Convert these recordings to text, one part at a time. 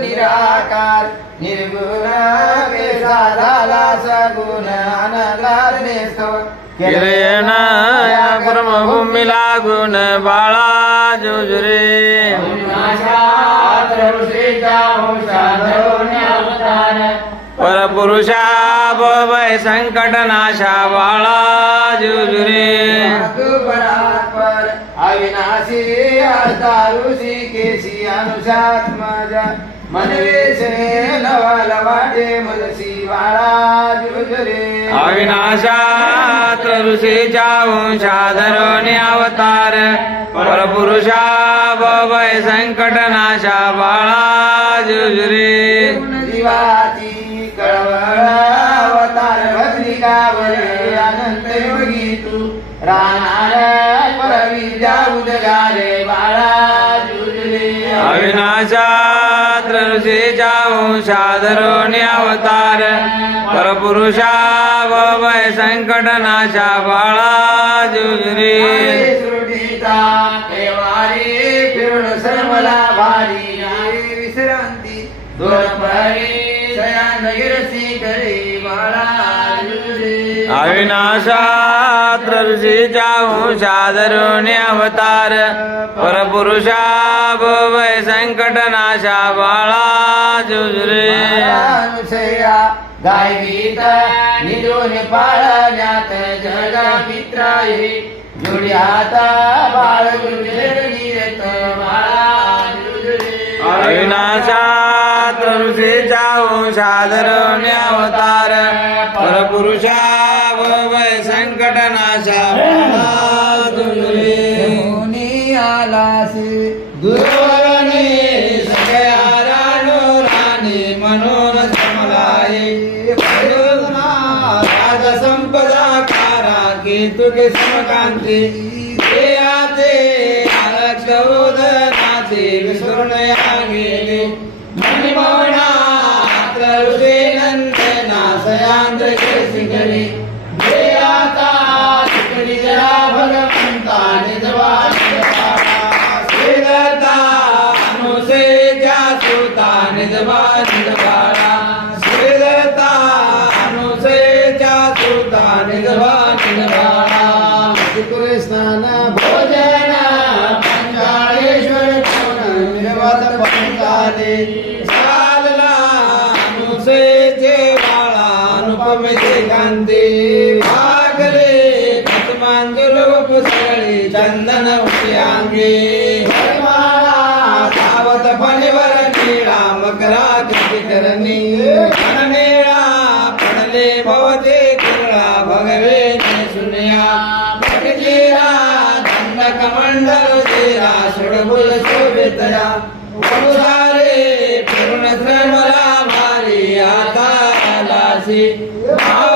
निराकार निर्गुण झाला सगुण अनगार नेसव किरण या लागून बाळा जुजरे। परपुरुषा भय संकट नाशा बाळा जुजरे। अविनाशी दारुषी केशी अनुषात्मज। मनवेशे नवल वाटे मनसी बाळा जुजरे अविनाशात ऋषीच्या वंशाधरोने अवतार। परपुरुषा भय संकट नाशा बाळा जुजरे जीवाची कळवळ अवतार भद्रिकावरे अनंत योगी तू राहणार परविद्या उदगारे बाळा जुजरे अविनाशात ऋषीच्या वंशाधरोने अवतार परपुरुषा भय संकट नाशा बाळा जुजरे सृष्टीचा केवारी फिरून सर्वला भारी. आहे विश्रांती दोन शयान गिरसी करे बाळा. जुजरे अविनाशात ऋषीच्या वंशाधरोने अवतार परपुरुषा भय संकट नाशा बाळा जुजरे अनुसया गाय गीत निजोन पाळण्यात जोड्याता बाळ बाळा जुजरे. अविनाशात ऋषीच्या वंशाधरोने अवतार परपुरुषा भय संकट नाशा। मुनी आलासी। दुर्वरणे सगळ्या राणो प्रयोजना राज संपदा कारा केतुके समकांती। देयाचे आरक्ष उदनाचे विसरून केसी गली देयाचा तिकडी जरा भगवंता निजवा श्रीदत्ता ಮಂದಿ ಬಾಗಲೇ ಕತಮಾಂಜುಲವಪು ಸರಳಿ ಚಂದನ ಉಪಯಾಂಗಿ ಸಾವತ ಫಲಿವರ ನೀಳ ಮಕರ ಕೃತಿಕರಣಿ ಕಣನೇಳ ಪಡಲೆ ಭವತೆ ಕುರುಳ ಭಗವೇ ಶೂನ್ಯ ಭಗಜೀರ ದಂಡಕ ಮಂಡಲ ಜೀರ ಸುಡಗುಲ ಶೋಭಿತಯ ಸಾರೇ ಪೂರ್ಣ ಶ್ರಮಲ ಮಾರಿ ಆಕಾಲಾಸಿ ಭಾವ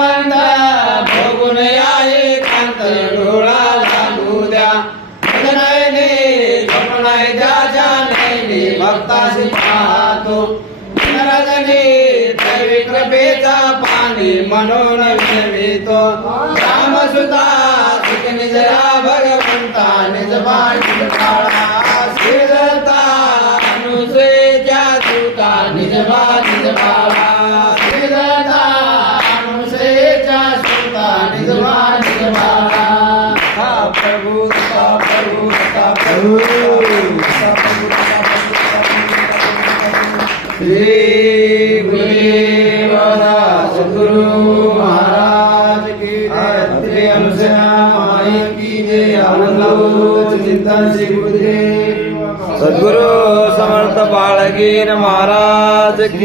दैवी पाणी म्हणून विनवितो रामसुता सुख निजरा भगवंता निज पाणी श्रीदत्ता अनुसेच्या सुता निजबा निजबाळा श्रीदत्ता अनुसेच्या सुता निजबा निजबाळा हा प्रभू प्रभू प्रभू प्रभू श्री गुरुदेव सद्गुरु महाराज की जय अनुसया माई की जय आनंद चिंतन श्री गुरुदेव सद्गुरु समर्थ बाळगीर महाराज की